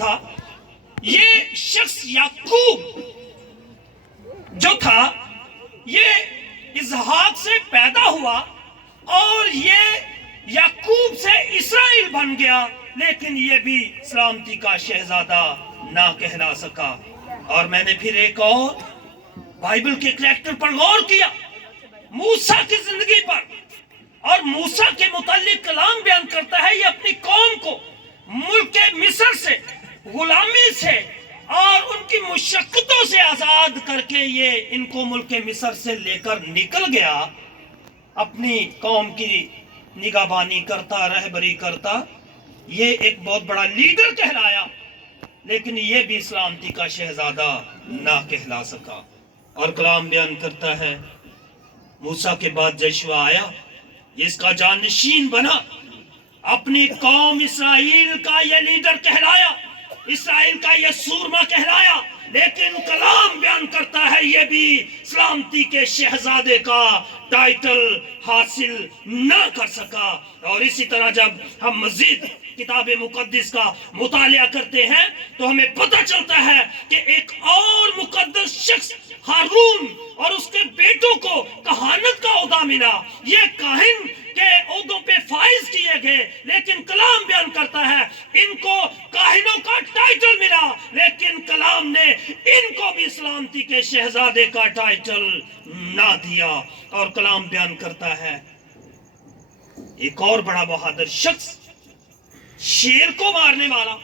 تھا یہ شخص یعقوب جو تھا یہ اسحاق سے پیدا ہوا اور یہ یعقوب سے اسرائیل بن گیا، لیکن یہ بھی سلامتی کا شہزادہ نہ کہلا سکا۔ اور میں نے پھر ایک اور بائبل کے کریکٹر پر غور کیا، موسیٰ کی زندگی پر، اور موسیٰ کے متعلق کلام بیان کرتا ہے یہ اپنی قوم کو ملک مصر سے، غلامی سے اور ان کی مشقتوں سے آزاد کر کے یہ ان کو ملک مصر سے لے کر نکل گیا، اپنی قوم کی نگہبانی کرتا، رہبری کرتا، یہ ایک بہت بڑا لیڈر کہلایا، لیکن یہ بھی سلامتی کا شہزادہ نہ کہلا سکا۔ اور کلام بیان کرتا ہے موسیٰ کے بعد یشوع آیا، اس کا جانشین بنا، اپنی قوم اسرائیل کا یہ لیڈر کہلایا، اسرائیل کا یہ سورما کہلایا، لیکن کلام بیان کرتا ہے یہ بھی سلامتی کے شہزادے کا ٹائٹل حاصل نہ کر سکا۔ اور اسی طرح جب ہم مزید کتاب مقدس کا مطالعہ کرتے ہیں تو ہمیں پتہ چلتا ہے کہ ایک اور مقدس شخص ہارون اور اس کے بیٹوں کو کہانت کا عہدہ ملا، یہ کاہن کے عہدوں پہ فائز کیے گئے، لیکن کلام بیان کرتا ہے ان کو کاہنوں کا ٹائٹل ملا، لیکن کلام نے ان کو بھی سلامتی کے شہزادے کا ٹائٹل نہ دیا۔ اور کلام بیان کرتا ہے ایک اور بڑا بہادر شخص، شیر کو مارنے والا،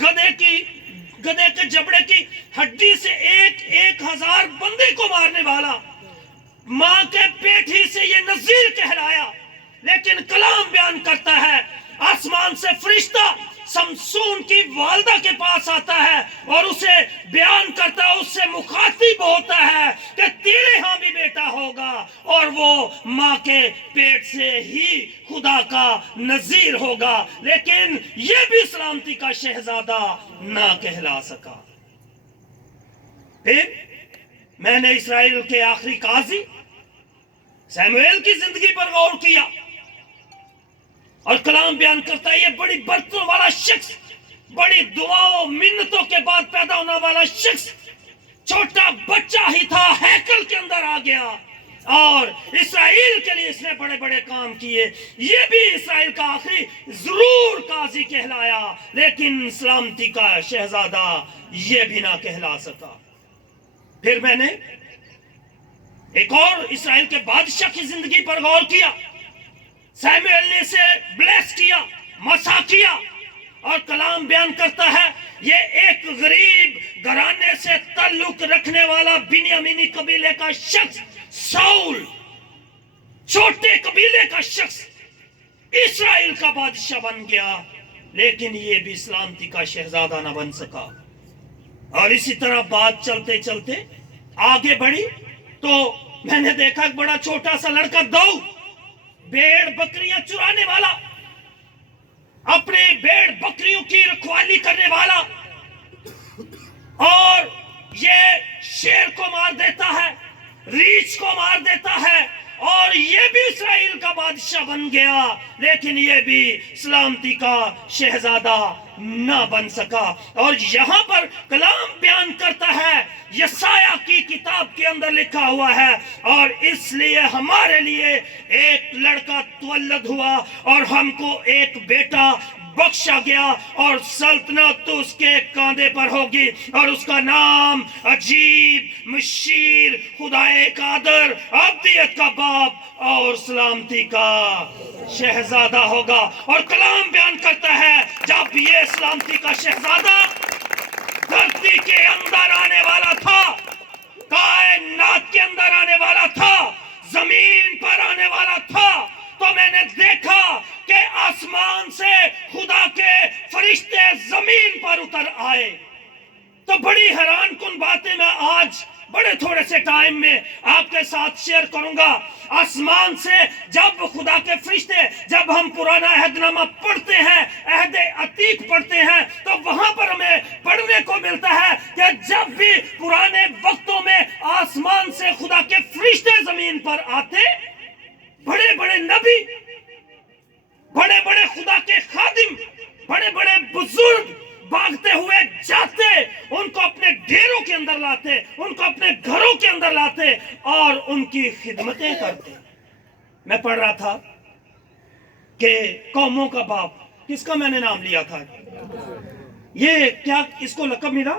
گدھے کے جبڑے کی ہڈی سے ایک ہزار بندے کو مارنے والا، ماں کے پیٹ ہی سے یہ نذیر کہلایا، لیکن کلام بیان کرتا ہے آسمان سے فرشتہ سمسون کی والدہ کے پاس آتا ہے اور اسے بیان کرتا ہے، اس سے مخاطب ہوتا ہے کہ تیرے ہاں بھی بیٹا ہوگا اور وہ ماں کے پیٹ سے ہی خدا کا نذیر ہوگا، لیکن یہ بھی سلامتی کا شہزادہ نہ کہلا سکا۔ پھر میں نے اسرائیل کے آخری قاضی سیموئیل کی زندگی پر غور کیا، اور کلام بیان کرتا ہے یہ بڑی برکتوں والا شخص، بڑی دعاؤں منتوں کے بعد پیدا ہونے والا شخص، چھوٹا بچہ ہی تھا، ہیکل کے اندر آ گیا اور اسرائیل کے لیے اس نے بڑے بڑے کام کیے، یہ بھی اسرائیل کا آخری ضرور قاضی کہلایا، لیکن سلامتی کا شہزادہ یہ بھی نہ کہلا سکا۔ پھر میں نے ایک اور اسرائیل کے بادشاہ کی زندگی پر غور کیا، سیموئیل نے اسے بلیس کیا، مسا کیا، اور کلام بیان کرتا ہے یہ ایک غریب گھرانے سے تعلق رکھنے والا بنیامینی قبیلے کا شخص ساؤل، چھوٹے قبیلے کا شخص اسرائیل کا بادشاہ بن گیا، لیکن یہ بھی سلامتی کا شہزادہ نہ بن سکا۔ اور اسی طرح بات چلتے چلتے آگے بڑھی تو میں نے دیکھا ایک بڑا چھوٹا سا لڑکا داؤد، بھیڑ بکریاں چرانے والا، اپنے بھیڑ بکریوں کی رکھوالی کرنے والا، اور یہ شیر کو مار دیتا ہے، ریچھ کو مار دیتا ہے، اور یہ بھی اسرائیل کا بادشاہ بن گیا، لیکن یہ بھی سلامتی کا شہزادہ نہ بن سکا۔ اور یہاں پر کلام بیان کرتا ہے یسایہ کی کتاب کے اندر لکھا ہوا ہے، اور اس لیے ہمارے لیے ایک لڑکا تولد ہوا اور ہم کو ایک بیٹا بخشا گیا، اور سلطنت اس کے کاندھے پر ہوگی، اور اس کا نام عجیب، مشیر، خدائے قادر، ابدیت کا باپ اور سلامتی کا شہزادہ ہوگا۔ اور کلام بیان کرتا ہے جب یہ سلامتی کا شہزادہ دھرتی کے اندر آنے والا تھا، کائنات کے اندر آنے والا تھا، زمین پر آنے والا تھا، تو میں نے دیکھا کہ آسمان سے خدا کے فرشتے زمین پر اتر آئے۔ تو بڑی حیران کن باتیں میں آج بڑے تھوڑے سے ٹائم میں آپ کے ساتھ شیئر کروں گا۔ آسمان سے جب خدا کے فرشتے، جب ہم پرانا عہد نامہ پڑھتے ہیں، عہد عتیق پڑھتے ہیں، تو وہاں پر ہمیں پڑھنے کو ملتا ہے کہ جب بھی پرانے وقتوں میں آسمان سے خدا کے فرشتے زمین پر آتے، بڑے بڑے نبی، بڑے بڑے خدا کے خادم، بڑے بڑے بزرگ، با भागते हुए जाते, उनको अपने डेरों के अंदर लाते, उनको अपने घरों के अंदर लाते और उनकी खिदमतें करते। मैं पढ़ रहा था कि कौमों का बाप, किसका मैंने नाम लिया था, ये क्या इसको लक़ब मिला,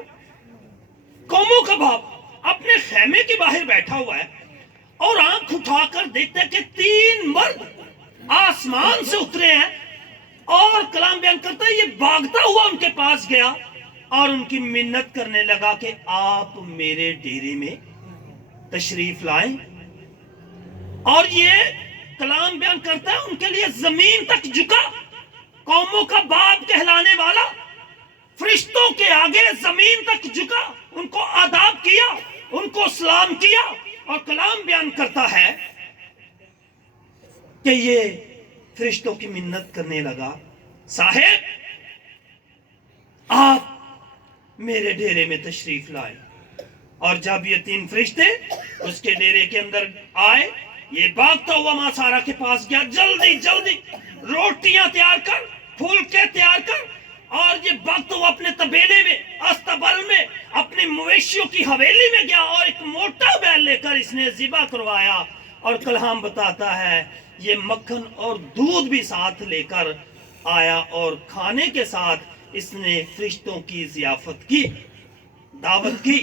कौमों का बाप अपने खेमे के बाहर बैठा हुआ है और आंख उठाकर देखते कि 3 मर्द आसमान से उतरे हैं और कलाम बयान करता है, ये भागता हुआ उनके पास गया और उनकी मिन्नत करने लगा कि आप मेरे डेरे में तशरीफ लाएं। और ये कलाम बयान करता है उनके लिए जमीन तक झुका। कौमों का बाप कहलाने वाला फरिश्तों के आगे जमीन तक झुका, उनको आदाब किया, उनको सलाम किया और कलाम बयान करता है कि ये फरिश्तों की मिन्नत करने लगा, साहेब आप मेरे डेरे में तशरीफ लाए। और जब ये 3 फरिश्ते उसके डेरे के अंदर आए, ये भागता हुआ मां सारा के पास गया, जल्दी जल्दी रोटियां तैयार कर, फुलके तैयार कर, और ये भागता हुआ अपने तबेले में, अस्तबल में, अपनी मवेशियों की हवेली में गया और एक मोटा बैल लेकर इसने ज़िबा करवाया। और कलाम बताता है ये मक्खन और दूध भी साथ लेकर आया और खाने के साथ इसने फरिश्तों की ज़ियाफत की, दावत की।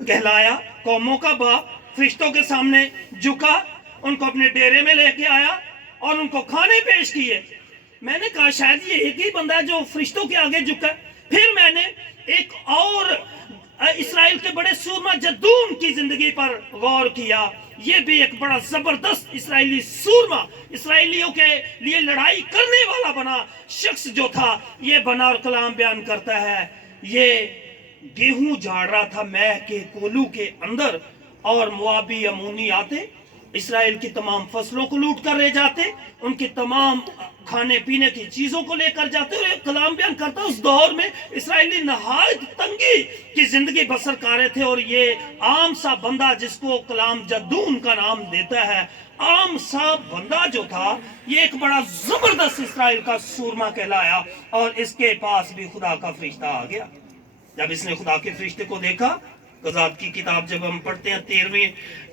कहलाया कौमों का बाप फरिश्तों के सामने झुका, उनको अपने डेरे में लेके आया और उनको खाने पेश किए। मैंने कहा शायद ये एक ही बंदा है जो फरिश्तों के आगे झुका। फिर मैंने एक और इस्राएल के बड़े सूरमा जद्दून की जिंदगी पर गौर किया। ये भी एक बड़ा जबरदस्त इस्राएली सूरमा, इस्राएलियों के लिए लड़ाई करने वाला बना शख्स जो था, ये बना। और कलाम बयान करता है ये गेहूं झाड़ रहा था मैह के कोलू के अंदर और मुआबी अमूनी आते, इस्राएल की तमाम फसलों को लूट कर ले जाते, उनकी तमाम खाने पीने की चीजों को लेकर जाते। और कलाम बयान करता उस दौर में इस्राएली नहायत तंगी की जिंदगी बसर कर रहे थे। और ये आम सा बंदा जिसको कलाम जद्दून का नाम देता है, आम सा बंदा जो था, ये एक बड़ा जबरदस्त इस्राएल का सूरमा कहलाया। और इसके पास भी खुदा का फरिश्ता आ गया। जब इसने खुदा के फरिश्ते को देखा, ग़ज़ात की किताब जब हम पढ़ते हैं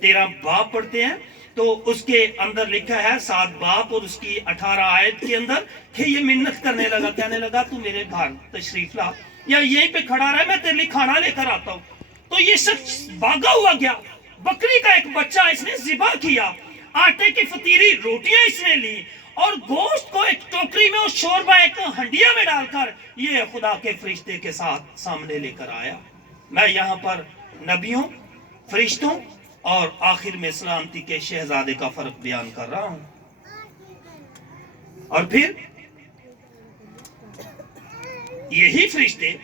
13 बाब पढ़ते हैं तो उसके अंदर लिखा है 7 बाब और उसकी 18 आयत के अंदर कि ये मिन्नत करने लगा, कहने लगा तू मेरे घर तशरीफ ला या यहीं पे खड़ा रहे, मैं तेरे लिए खाना लेकर आता हूँ। तो ये शख्स भागा हुआ गया, बकरी का एक बच्चा इसने ज़िबा किया, आटे की फतीरी रोटियां इसने ली और गोश्त को एक टोकरी में और शोरबा एक हंडिया में डालकर ये खुदा के फरिश्ते के साथ सामने लेकर आया। मैं यहाँ पर नबियों, फरिश्तों और आखिर में सलामती के शहजादे का फर्क बयान कर रहा हूं। और फिर यही फरिश्ते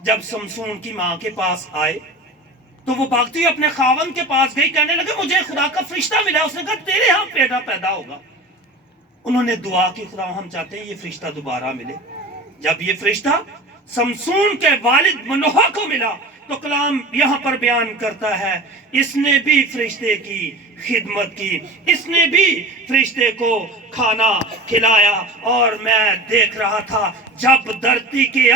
जब समसून की मां के पास आए तो वो भागती हुई अपने खावन के पास गई, कहने लगे मुझे खुदा का फरिश्ता मिला। उसने कहा तेरे यहां बेटा पैदा होगा। उन्होंने दुआ की, खुदा हम चाहते हैं ये फरिश्ता दोबारा मिले। जब ये फरिश्ता समसून के वालिद मनोहा को मिला तो कलाम यहाँ पर बयान करता है इसने भी फरिश्ते की खिदमत की, इसने भी फरिश्ते को खाना खिलाया। और मैं देख रहा था जब धरती के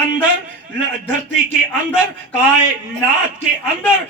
अंदर कायनात के अंदर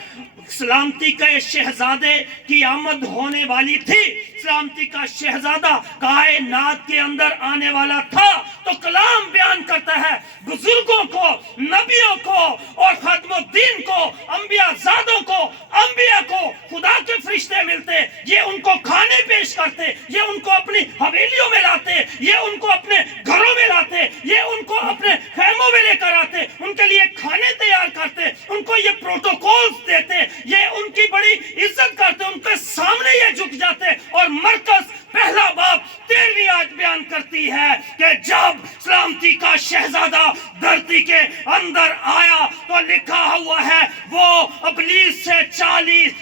सलामती के शहजादे की आमद होने वाली थी, सलामती का शहजादा कायनात के अंदर आने वाला था, तो कलाम बयान करता है बुजुर्गों को, नबियों को और खातमुद्दीन को, अंबिया ज़ादों को, अंबिया को खुदा के फरिश्ते मिलते, ये उनको खाने पेश करते, ये उनको अपनी हवेलियों में लाते, ये उनको अपने घरों में लाते, ये उनको अपने खैमों में लेकर आते, उनके लिए खाने तैयार करते, उनको ये प्रोटोकॉल देते, ये उनकी बड़ी इज्जत करते, उनके सामने ये झुक जाते। और मरकज पहला बाब 13वीं आयत बयान करती है कि जब सलामती का शहजादा धरती के अंदर आया तो लिखा हुआ है वो इब्लीस से 40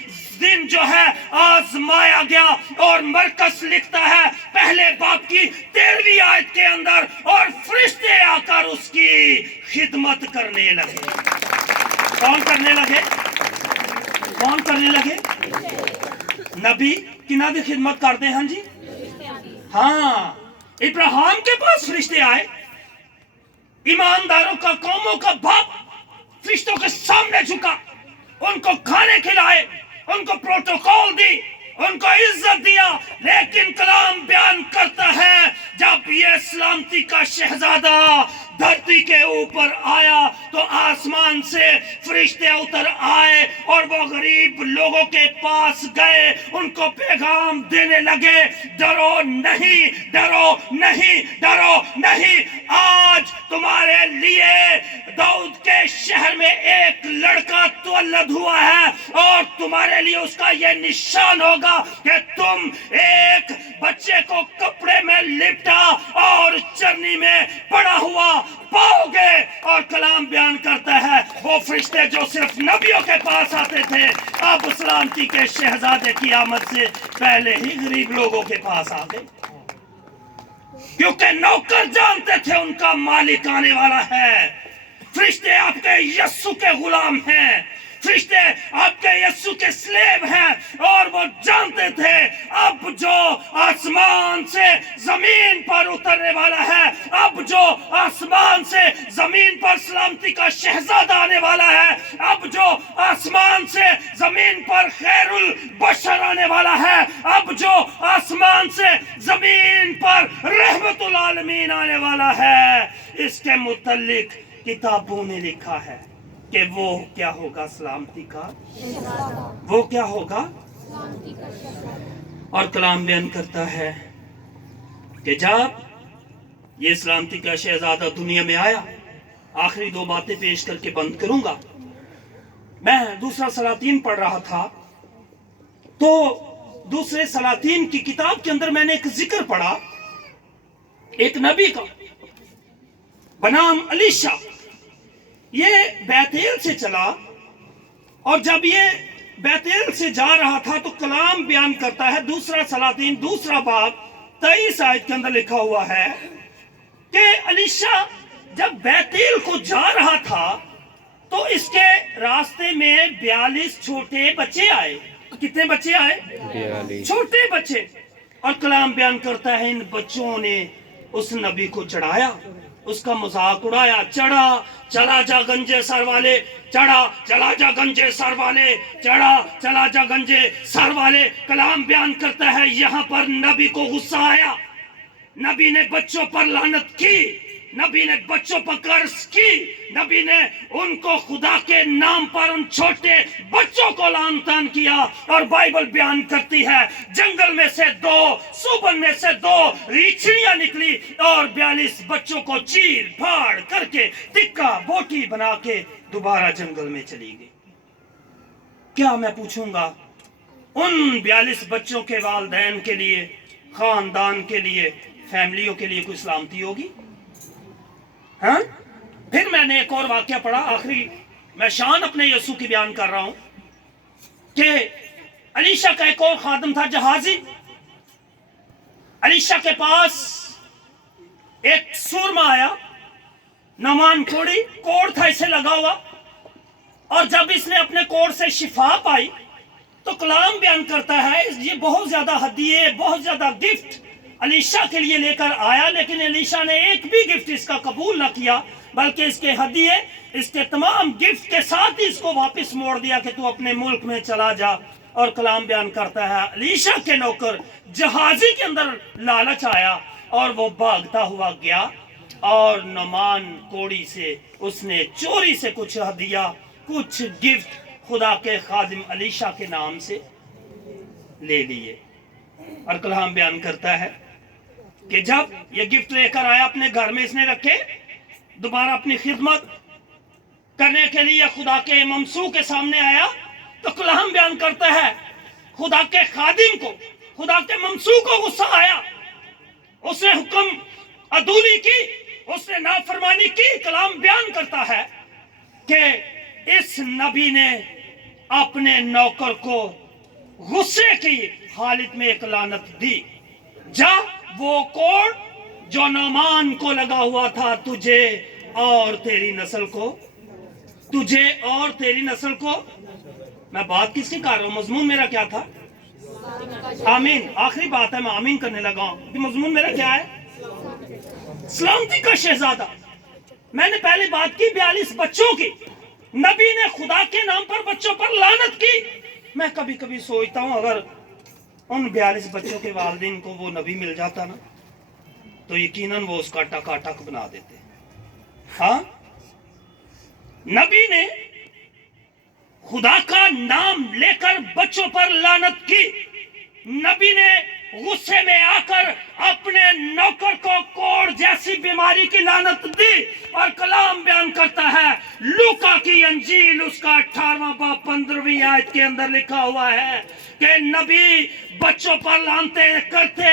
दिन जो है आजमाया गया। और मरकज लिखता है पहले बाब की 13वीं आयत के अंदर, और फरिश्ते आकर उसकी खिदमत करने लगे। कौन करने लगे? कौन करने लगे? नबी किना दी खिदमत करते हैं जी। हाँ, इब्राहिम के पास फरिश्ते आए, ईमानदारों का, कौमों का बाप फरिश्तों के सामने झुका, उनको खाने खिलाए, उनको प्रोटोकॉल दी, उनको इज्जत दिया। लेकिन कलाम बयान करता है जब ये सलामती का शहजादा धरती के ऊपर आया तो आसमान से फरिश्ते उतर आए और वो गरीब लोगों के पास गए, उनको पैगाम देने लगे, डरो नहीं, डरो नहीं, डरो नहीं। आज तुम्हारे लिए दाऊद के शहर में एक लड़का तवल्लद हुआ है और तुम्हारे लिए उसका ये निशान होगा कि तुम एक बच्चे को कपड़े में लिपटा और चरनी में पड़ा हुआ पाओगे। और कलाम बयान करता है वो फरिश्ते जो सिर्फ नबियों के पास आते थे अब सलामती के शहजादे की आमद से पहले ही गरीब लोगों के पास आ गए, क्योंकि नौकर जानते थे उनका मालिक आने वाला है। फरिश्ते आपके यस्सु के गुलाम हैं, फरिश्ते आपके यस्सु के स्लेव हैं और वो जानते थे अब जो आसमान से जमीन पर उतरने वाला है, अब जो आसमान से जमीन पर सलामती का शहजादा आने वाला है, अब जो आसमान से जमीन पर खैरुल बशर आने वाला है, अब जो आसमान से जमीन पर रहमतुल आलमीन आने वाला है, इसके मुतल्लिक किताबों ने लिखा है कि वो क्या होगा, सलामती का, वो क्या होगा। और कलाम बयान करता है कि जब ये सलामती का शहजादा दुनिया में आया, आखिरी दो बातें पेश करके बंद करूंगा। मैं दूसरा सलातीन पढ़ रहा था तो दूसरे सलातीन की किताब के अंदर मैंने एक जिक्र पढ़ा एक नबी का बनाम अलीशा। ये बैतेल से चला और जब ये बैतेल से जा रहा था तो कलाम बयान करता है, दूसरा सलातीन दूसरा बाब 23 आयत के अंदर लिखा हुआ है कि अलीशा जब बैतेल को जा रहा था तो इसके रास्ते में 42 छोटे बच्चे आए। कितने बच्चे आए? 42 छोटे बच्चे। और कलाम बयान करता है इन बच्चों ने उस नबी को चढ़ाया, उसका मजाक उड़ाया, चढ़ा चला जा गंजे सर वाले, चढ़ा चला जा गंजे सर वाले, चढ़ा चला जा गंजे सर वाले। कलाम बयान करता है यहाँ पर नबी को गुस्सा आया, नबी ने बच्चों पर लानत की, नबी ने बच्चों पर कर्ज की, नबी ने उनको खुदा के नाम पर उन छोटे बच्चों को लान तान किया। और बाइबल बयान करती है जंगल में से 2 सूबन में से 2 रीछड़ियां निकली और 42 बच्चों को चीर फाड़ करके टिक्का बोटी बना के दोबारा जंगल में चली गई। क्या मैं पूछूंगा उन 42 बच्चों के वालिदैन के लिए, खानदान के लिए, फैमिलियों के लिए कोई सलामती होगी? हाँ? फिर मैंने एक और वाक्य पढ़ा, आखिरी मैं शान अपने यीशु की बयान कर रहा हूं कि अलीशा का एक और खादम था जहाजी। अलीशा के पास एक सूरमा आया, नमान कोड़ था इसे लगा हुआ, और जब इसने अपने कोड़ से शिफा पाई तो कलाम बयान करता है ये बहुत ज्यादा हदिये, बहुत ज्यादा गिफ्ट अलीशा के लिए लेकर आया, लेकिन अलीशा ने एक भी गिफ्ट इसका कबूल न किया, बल्कि इसके हदिये, इसके तमाम गिफ्ट के साथ ही इसको वापस मोड़ दिया कि तू अपने मुल्क में चला जा। और कलाम बयान करता है अलीशा के नौकर जहाजी के अंदर लालच आया और वो भागता हुआ गया और नमान कोड़ी से उसने चोरी से कुछ हदिया, कुछ गिफ्ट खुदा के खादिम अलीशा के नाम से ले लिए। और कलाम बयान करता है कि जब ये गिफ्ट लेकर आया अपने घर में इसने रखे, दोबारा अपनी खिदमत करने के लिए खुदा के ममसू के सामने आया तो कलाम बयान करता है खुदा के खादिम को, खुदा के ममसू को गुस्सा आया, उसने हुक्म अदूली की, उसने नाफरमानी की। कलाम बयान करता है कि इस नबी ने अपने नौकर को गुस्से की हालत में एक लानत दी, जा वो कोड़ जो नमान को लगा हुआ था तुझे और तेरी नस्ल को, तुझे और तेरी नस्ल को। मैं बात किसकी कर रहा हूं? मजमून मेरा क्या था? आमीन। आखिरी बात है, मैं आमीन करने लगा हूं कि मजमून मेरा क्या है? सलामती का शहजादा। मैंने पहले बात की 42 बच्चों की, नबी ने खुदा के नाम पर बच्चों पर लानत की। मैं कभी कभी सोचता हूं अगर उन 42 बच्चों के वालिदैन को वो नबी मिल जाता ना, तो यकीनन वो उसका टकाटक बना देते। हाँ, नबी ने खुदा का नाम लेकर बच्चों पर लानत की। नबी ने गुस्से में आकर अपने नौकर को कोढ़ जैसी बीमारी की लानत दी। और कलाम बयान करता है, लूका की अंजील उसका 18वां बाब 15वीं आयत के अंदर लिखा हुआ है कि नबी बच्चों पर लानते करते,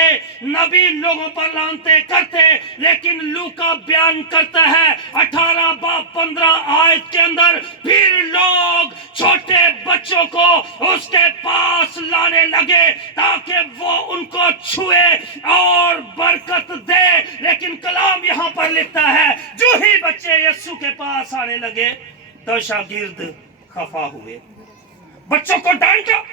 नबी लोगों पर लानते करते, लेकिन लूका बयान करता है 18 बाब 15 आयत के अंदर, फिर लोग छोटे बच्चों को उसके पास लाने लगे ताकि वो उनको छुए और बरकत दे। लेकिन कलाम यहाँ पर लिखता है, जो ही बच्चे यीशु के पास आने लगे तो शागिर्द खफा हुए, बच्चों को डांटा,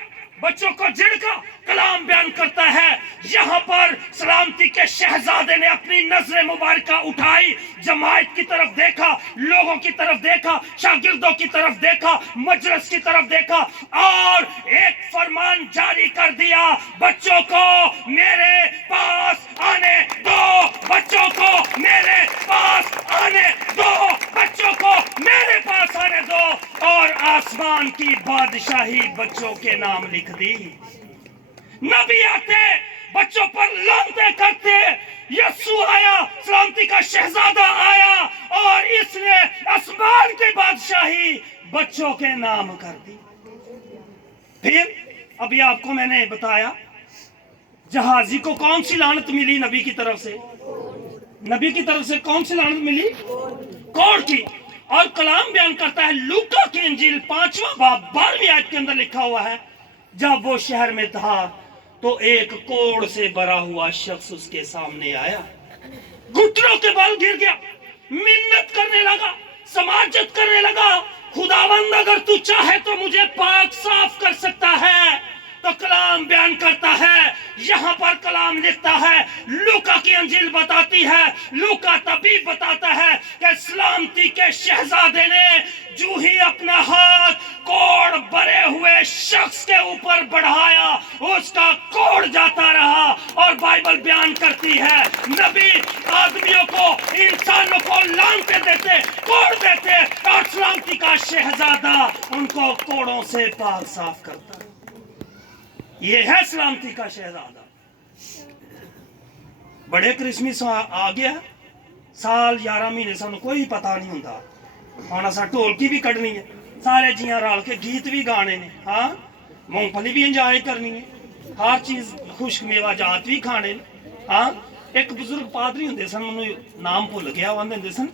बच्चों को झिड़का। कलाम बयान करता है, यहाँ पर सलामती के शहजादे ने अपनी नजरें मुबारक उठाई, जमात की तरफ देखा, लोगों की तरफ देखा, शागिर्दों की तरफ देखा, मजलिस की तरफ देखा और एक फरमान जारी कर दिया, बच्चों को मेरे पास आने दो, बच्चों को मेरे पास आने दो, बच्चों को मेरे पास आने दो। और आसमान की बादशाही बच्चों के नाम लिख दी। नबी आते, बच्चों पर लानते करते, यीशु आया, सलामती का शहजादा आया और इसने आसमान की बादशाही बच्चों के नाम कर दी। फिर अभी आपको मैंने बताया जहाजी को कौन सी लानत मिली नबी की तरफ से, नबी की तरफ से कौन सी लानत मिली? कोढ़ की। और कलाम बयान करता है, लूका की इंजील 5वां बाब 12वीं आयत के अंदर लिखा हुआ है, जब वो शहर में था तो एक कोढ़ से भरा हुआ शख्स उसके सामने आया, घुटनों के बल गिर गया, मिन्नत करने लगा, समाजत करने लगा, खुदावंद अगर तू चाहे तो मुझे पाक साफ कर सकता है। तो कलाम बयान करता है, यहाँ पर कलाम लिखता है, लूका की अंजील बताती है, लूका तभी बताता है कि सलामती के शहजादे ने जो ही अपना हाथ कोढ़ भरे हुए शख्स के ऊपर बढ़ाया, उसका कोढ़ जाता रहा। और बाइबल बयान करती है, नबी आदमियों को, इंसानों को लानते देते, कोढ़ देते, और सलामती का शहजादा उनको कोढ़ों से पाक साफ करता। ये है सलामती का शहजादा। बड़े क्रिसमस आ गया, साल 11 महीने सानू कोई पता नहीं होंदा, हुण असां ढोलकी भी कढ़नी है, सारे जियां रल के गीत भी गाने ने, हाँ मूंगफली भी इंजॉय करनी है, हर चीज खुश्क मेवा जात भी खाने ने। हाँ, एक बुजुर्ग पादरी हुंदे सन, मैनूं नाम भुल गया, आंदे हुंदे सन,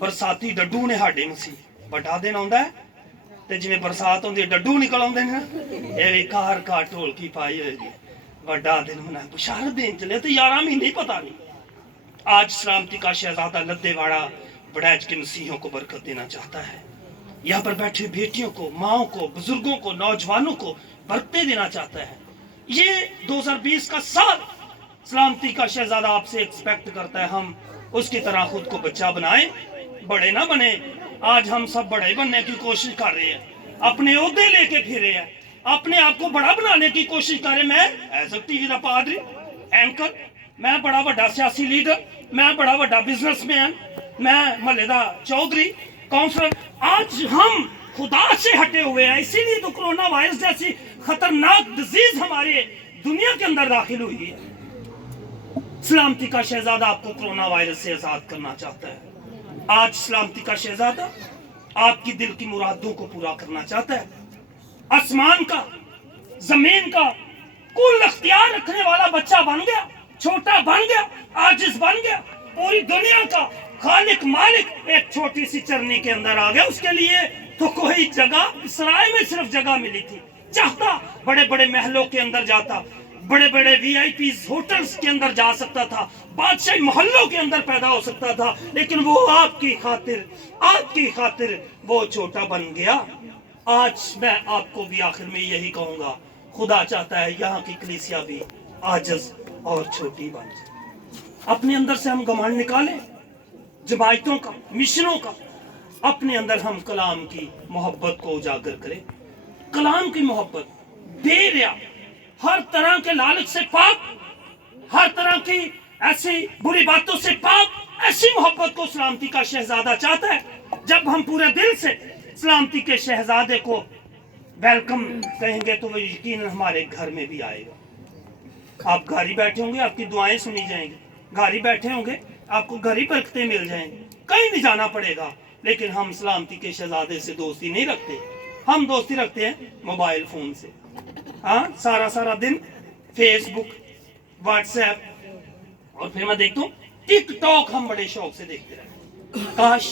बरसाती डड्डू ने साडे नूं सी बड़ा दिन आउंदा है ते जिवें बरसात होंदी डड्डू निकल आउंदे ने, ये भी कार कार ढोलकी पाई होई बड़ा दिन मना बशारत देन चले तो 11 महीने पता नहीं। आज सलामती का शहजादा लद्देवाड़ा बड़ैच के मसीहों को बरकत देना चाहता है, यहाँ पर बैठे बेटियों को, माओ को, बुजुर्गों को, नौजवानों को बरकतें देना चाहता है। ये 2020 का साल सलामती का शहजादा आपसे एक्सपेक्ट करता है हम उसकी तरह खुद को बच्चा बनाएं, बड़े ना बने। आज हम सब बड़े बनने की कोशिश कर रहे हैं, अपने ओहदे लेके फिरे हैं, अपने आप को बड़ा बनाने की कोशिश कर रहे। मैं एज टीवी का पादरी, एंकर, मैं बड़ा बड़ा सियासी लीडर, मैं बड़ा बड़ा बिजनेसमैन, मैं महल्ले दा चौधरी, काउंसलर। आज हम खुदा से हटे हुए हैं, इसीलिए तो कोरोना वायरस जैसी खतरनाक डिजीज हमारे दुनिया के अंदर दाखिल हुई है। सलामती का शहजादा आपको कोरोना वायरस से आजाद करना चाहता है। आज सलामती का शहजादा आपकी दिल की मुरादों को पूरा करना चाहता है। आसमान का, जमीन का कुल अख्तियार रखने वाला बच्चा बन गया, छोटा बन गया, आजिज बन गया, पूरी दुनिया का खालिक मालिक एक छोटी सी चरनी के अंदर आ गया। उसके लिए तो कोई जगह, सराय में सिर्फ जगह मिली थी, चाहता बड़े बड़े महलों के अंदर जाता, बड़े बड़े वीआईपी होटल्स के अंदर जा सकता था, बादशाही मोहल्लों के अंदर पैदा हो सकता था, लेकिन वो आपकी खातिर वो छोटा बन गया। आज मैं आपको भी आखिर में यही कहूंगा, खुदा चाहता है यहाँ की कलीसिया भी आजिज और छोटी बन जाए। अपने अंदर से हम घमंड निकालें, जमायतों का, मिशनों का, अपने अंदर हम कलाम की मोहब्बत को उजागर करें। कलाम की मोहब्बत, बेरिया, हर तरह के लालच से पाक, हर तरह की ऐसी बुरी बातों से पाक, ऐसी मोहब्बत को सलामती का शहजादा चाहता है। जब हम पूरे दिल से सलामती के शहजादे को वेलकम कहेंगे तो वो यकीन हमारे घर में भी आएगा। आप घर ही बैठे होंगे, आपकी दुआएं सुनी जाएंगी, घर ही बैठे होंगे, आपको घर ही बरकतें मिल जाएंगी, कहीं नहीं जाना पड़ेगा। लेकिन हम सलामती के शहजादे से दोस्ती नहीं रखते, हम दोस्ती रखते हैं मोबाइल फोन से। हाँ, सारा सारा दिन फेसबुक, व्हाट्सएप, और फिर मैं देखता हूँ टिकटॉक हम बड़े शौक से देखते रहे। काश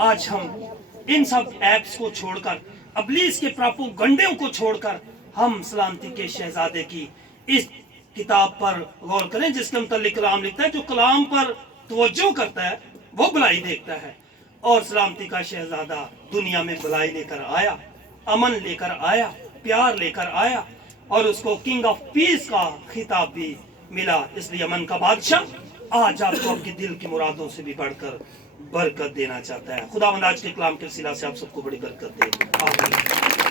आज हम इन सब एप्स को छोड़कर, अबलीस के प्रोपेगेंडों को छोड़कर, हम सलामती के शहजादे की इस किताब पर गौर करें जिसके मुतालिक कलाम लिखता है। जो कलाम पर तवज्जो करता है वो भलाई देखता है। और सलामती का शहजादा दुनिया में भलाई लेकर आया, अमन लेकर आया, प्यार लेकर आया, और उसको किंग ऑफ पीस का खिताब भी मिला। इसलिए अमन का बादशाह आज आपको आपके दिल की मुरादों से भी बढ़कर बरकत देना चाहता है। खुदावंद आज के कलाम के सिला से आप सबको बड़ी बरकत दे। आमीन।